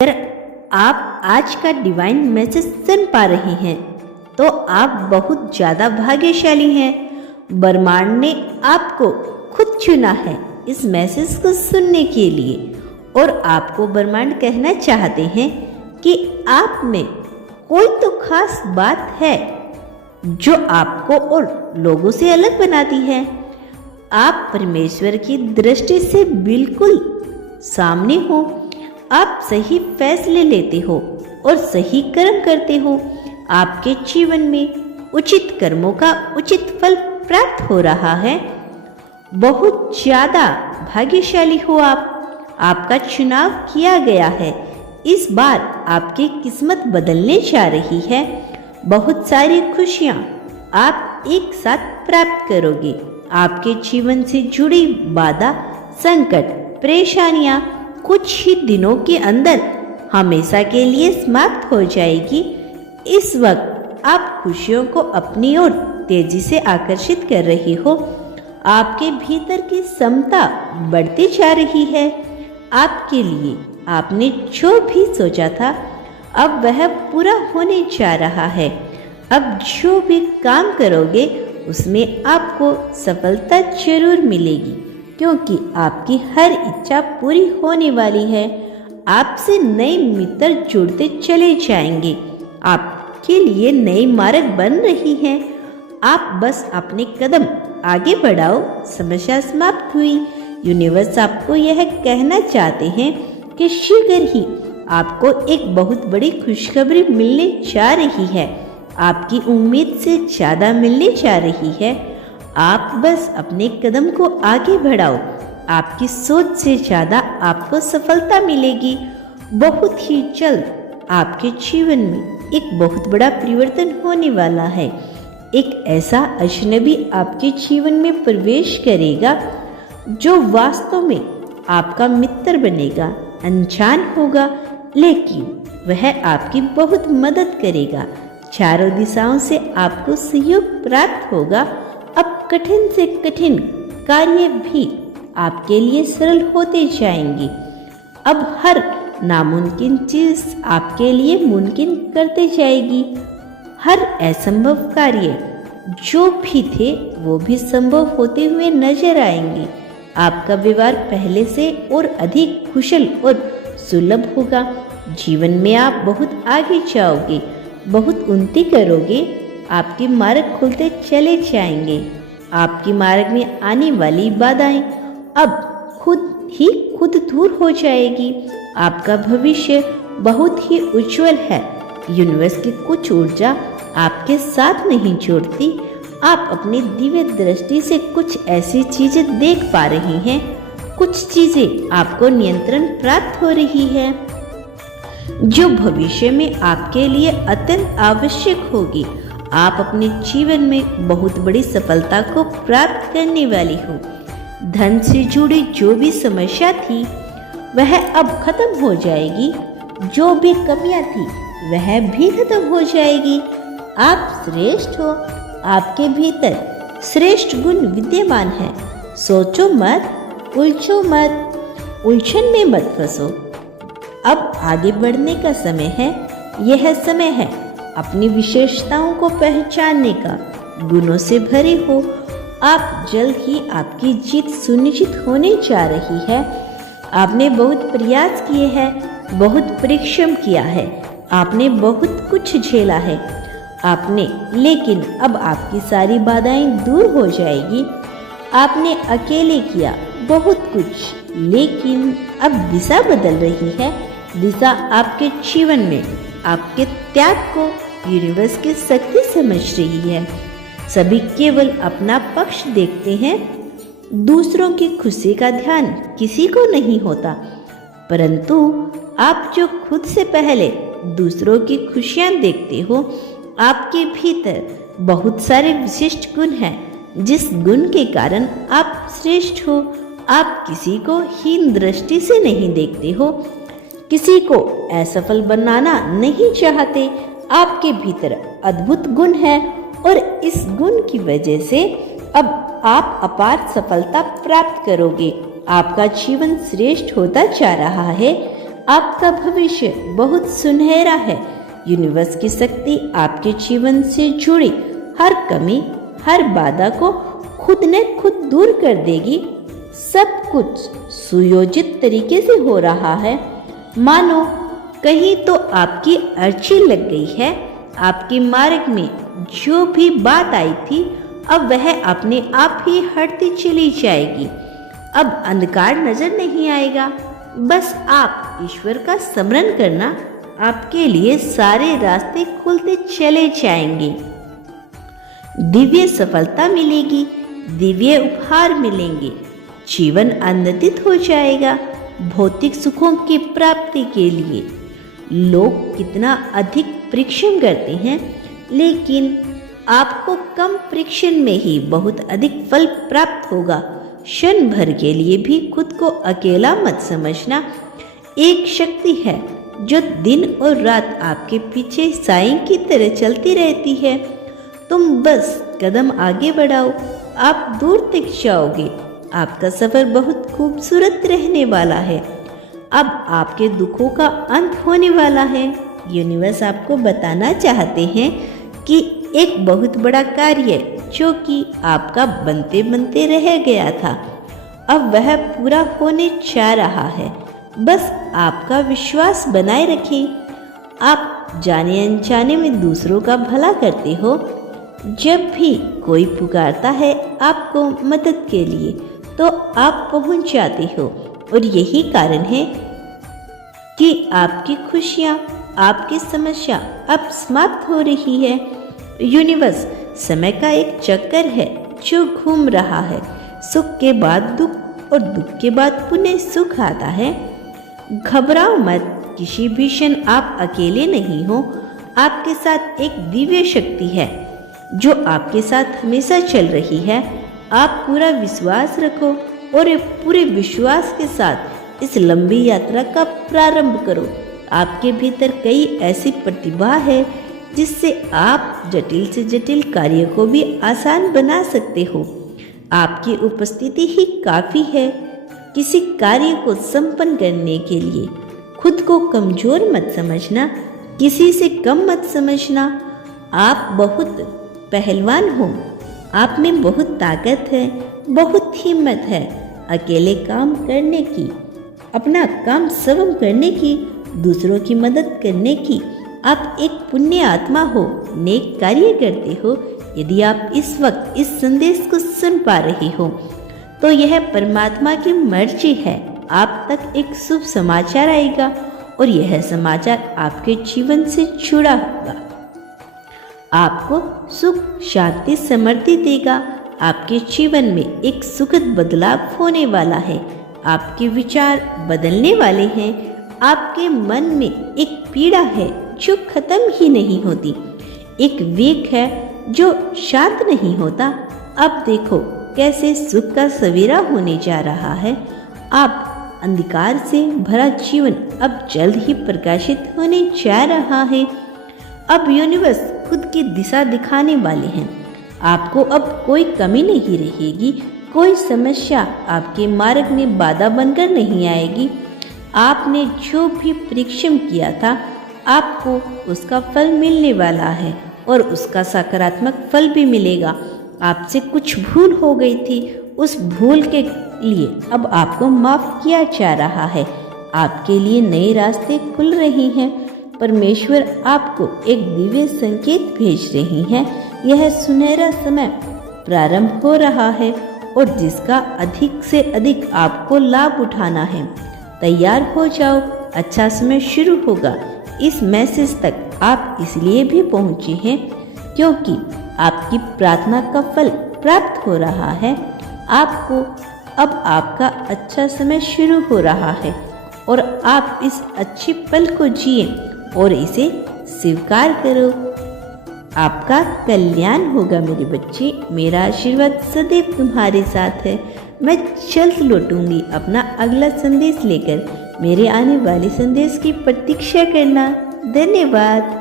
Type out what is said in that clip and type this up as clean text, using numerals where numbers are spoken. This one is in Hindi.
अगर आप आज का डिवाइन मैसेज सुन पा रहे हैं तो आप बहुत ज़्यादा भाग्यशाली हैं। ब्रह्मांड ने आपको खुद चुना है इस मैसेज को सुनने के लिए और आपको ब्रह्मांड कहना चाहते हैं कि आप में कोई तो खास बात है जो आपको और लोगों से अलग बनाती है। आप परमेश्वर की दृष्टि से बिल्कुल सामने हो। आप सही फैसले लेते हो और सही कर्म करते हो। आपके जीवन में उचित कर्मों का उचित फल प्राप्त हो रहा है। बहुत ज़्यादा भाग्यशाली हो आप। आपका चुनाव किया गया है। इस बार आपकी किस्मत बदलने जा रही है। बहुत सारी खुशियाँ आप एक साथ प्राप्त करोगे। आपके जीवन से जुड़ी बाधा, संकट, परेशानियाँ कुछ ही दिनों के अंदर हमेशा के लिए समाप्त हो जाएगी। इस वक्त आप खुशियों को अपनी ओर तेजी से आकर्षित कर रही हो। आपके भीतर की क्षमता बढ़ती जा रही है। आपके लिए आपने जो भी सोचा था अब वह पूरा होने जा रहा है। अब जो भी काम करोगे उसमें आपको सफलता जरूर मिलेगी, क्योंकि आपकी हर इच्छा पूरी होने वाली है। आपसे नए मित्र जुड़ते चले जाएंगे। आपके लिए नए मार्ग बन रही हैं। आप बस अपने कदम आगे बढ़ाओ। समस्या समाप्त हुई। यूनिवर्स आपको यह कहना चाहते हैं कि शीघ्र ही आपको एक बहुत बड़ी खुशखबरी मिलने जा रही है। आपकी उम्मीद से ज़्यादा मिलने जा रही है। आप बस अपने कदम को आगे बढ़ाओ। आपकी सोच से ज़्यादा आपको सफलता मिलेगी। बहुत ही जल्द आपके जीवन में एक बहुत बड़ा परिवर्तन होने वाला है। एक ऐसा अजनबी आपके जीवन में प्रवेश करेगा जो वास्तव में आपका मित्र बनेगा। अनजान होगा लेकिन वह आपकी बहुत मदद करेगा। चारों दिशाओं से आपको सहयोग प्राप्त होगा। अब कठिन से कठिन कार्य भी आपके लिए सरल होते जाएंगे। अब हर नामुमकिन चीज आपके लिए मुमकिन करते जाएगी। हर असंभव कार्य जो भी थे वो भी संभव होते हुए नजर आएंगे। आपका व्यवहार पहले से और अधिक कुशल और सुलभ होगा। जीवन में आप बहुत आगे जाओगे, बहुत उन्नति करोगे। आपके मार्ग खुलते चले जाएंगे। आपके मार्ग में आने वाली बाधाएं अब खुद दूर हो जाएगी। आपका भविष्य बहुत ही उज्जवल है। यूनिवर्स की कुछ ऊर्जा आपके साथ नहीं जोड़ती। आप अपनी दिव्य दृष्टि से कुछ ऐसी चीजें देख पा रही हैं। कुछ चीजें आपको नियंत्रण प्राप्त हो रही है जो भविष्य में आपके लिए अत्यंत आवश्यक होगी। आप अपने जीवन में बहुत बड़ी सफलता को प्राप्त करने वाली हो। धन से जुड़ी जो भी समस्या थी वह अब खत्म हो जाएगी। जो भी कमियां थी वह भी खत्म हो जाएगी। आप श्रेष्ठ हो। आपके भीतर श्रेष्ठ गुण विद्यमान है। सोचो मत, उलझो मत, उलझन में मत फंसो। अब आगे बढ़ने का समय है। यह समय है अपनी विशेषताओं को पहचानने का। गुणों से भरे हो। आप जल्द ही आपकी जीत सुनिश्चित होने जा रही है। आपने बहुत प्रयास किए हैं, बहुत परिश्रम किया है। आपने बहुत कुछ झेला है लेकिन अब आपकी सारी बाधाएं दूर हो जाएगी। आपने अकेले किया बहुत कुछ, लेकिन अब दिशा बदल रही है। दिशा आपके जीवन में आपके त्याग को यूनिवर्स की शक्ति समझ रही है। सभी केवल अपना पक्ष देखते हैं। दूसरों की खुशी का ध्यान किसी को नहीं होता, परंतु आप जो खुद से पहले दूसरों की खुशियां देखते हो, आपके भीतर बहुत सारे विशिष्ट गुण हैं जिस गुण के कारण आप श्रेष्ठ हो। आप किसी को हीन दृष्टि से नहीं देखते हो, किसी को असफल बनाना नहीं चाहते। आपके भीतर अद्भुत गुण है और इस गुण की वजह से अब आप अपार सफलता प्राप्त करोगे। आपका जीवन श्रेष्ठ होता जा रहा है। आपका भविष्य बहुत सुनहरा है। यूनिवर्स की शक्ति आपके जीवन से जुड़ी हर कमी, हर बाधा को खुद ने खुद दूर कर देगी। सब कुछ सुयोजित तरीके से हो रहा है। मानो कहीं तो आपकी अर्जी लग गई है। आपके मार्ग में जो भी बात आई थी, अब वह अपने आप ही हटती चली जाएगी। अब अंधकार नजर नहीं आएगा। बस आप ईश्वर का स्मरण करना, आपके लिए सारे रास्ते खुलते चले जाएंगे। दिव्य सफलता मिलेगी, दिव्य उपहार मिलेंगे, जीवन आनंदित हो जाएगा। भौतिक सुखों की प्राप्ति के लिए लोग कितना अधिक परिश्रम करते हैं, लेकिन आपको कम परिश्रम में ही बहुत अधिक फल प्राप्त होगा। क्षण भर के लिए भी खुद को अकेला मत समझना। एक शक्ति है जो दिन और रात आपके पीछे साई की तरह चलती रहती है। तुम बस कदम आगे बढ़ाओ, आप दूर तक जाओगे। आपका सफर बहुत खूबसूरत रहने वाला है। अब आपके दुखों का अंत होने वाला है। यूनिवर्स आपको बताना चाहते हैं कि एक बहुत बड़ा कार्य जो कि आपका बनते बनते रह गया था, अब वह पूरा होने जा रहा है। बस आपका विश्वास बनाए रखें। आप जाने अनजाने में दूसरों का भला करते हो। जब भी कोई पुकारता है आपको मदद के लिए, तो आप पहुंच जाते हो। और यही कारण है कि आपकी खुशियाँ, आपकी समस्या अब समाप्त हो रही है। यूनिवर्स समय का एक चक्कर है जो घूम रहा है। सुख के बाद दुख और दुख के बाद पुनः सुख आता है। घबराओ मत, किसी भी क्षण आप अकेले नहीं हो। आपके साथ एक दिव्य शक्ति है जो आपके साथ हमेशा चल रही है। आप पूरा विश्वास रखो और पूरे विश्वास के साथ इस लंबी यात्रा का प्रारंभ करो। आपके भीतर कई ऐसी प्रतिभा है जिससे आप जटिल से जटिल कार्य को भी आसान बना सकते हो। आपकी उपस्थिति ही काफ़ी है किसी कार्य को संपन्न करने के लिए। खुद को कमज़ोर मत समझना, किसी से कम मत समझना। आप बहुत पहलवान हो, आप में बहुत ताकत है, बहुत हिम्मत है अकेले काम करने की, अपना काम स्वयं करने की, दूसरों की मदद करने की। आप एक पुण्य आत्मा हो, नेक कार्य करते हो। यदि आप इस वक्त इस संदेश को सुन पा रहे हो तो यह परमात्मा की मर्जी है। आप तक एक शुभ समाचार आएगा और यह समाचार आपके जीवन से जुड़ा होगा। आपको सुख, शांति, समृद्धि देगा। आपके जीवन में एक सुखद बदलाव होने वाला है। आपके विचार बदलने वाले हैं। आपके मन में एक पीड़ा है जो खत्म ही नहीं होती, एक वेग है जो शांत नहीं होता। अब देखो कैसे सुख का सवेरा होने जा रहा है। आप अंधकार से भरा जीवन अब जल्द ही प्रकाशित होने जा रहा है। अब यूनिवर्स खुद की दिशा दिखाने वाले हैं। आपको अब कोई कमी नहीं रहेगी, कोई समस्या आपके मार्ग में बाधा बनकर नहीं आएगी। आपने जो भी परिश्रम किया था, आपको उसका फल मिलने वाला है और उसका सकारात्मक फल भी मिलेगा। आपसे कुछ भूल हो गई थी, उस भूल के लिए अब आपको माफ किया जा रहा है। आपके लिए नए रास्ते खुल रहे हैं। परमेश्वर आपको एक दिव्य संकेत भेज रही हैं। यह सुनहरा समय प्रारंभ हो रहा है और जिसका अधिक से अधिक आपको लाभ उठाना है। तैयार हो जाओ, अच्छा समय शुरू होगा। इस मैसेज तक आप इसलिए भी पहुंचे हैं क्योंकि आपकी प्रार्थना का फल प्राप्त हो रहा है। आपको अब आपका अच्छा समय शुरू हो रहा है और आप इस अच्छे पल को जिए और इसे स्वीकार करो। आपका कल्याण होगा मेरे बच्चे। मेरा आशीर्वाद सदैव तुम्हारे साथ है। मैं जल्द लौटूंगी अपना अगला संदेश लेकर। मेरे आने वाले संदेश की प्रतीक्षा करना। धन्यवाद।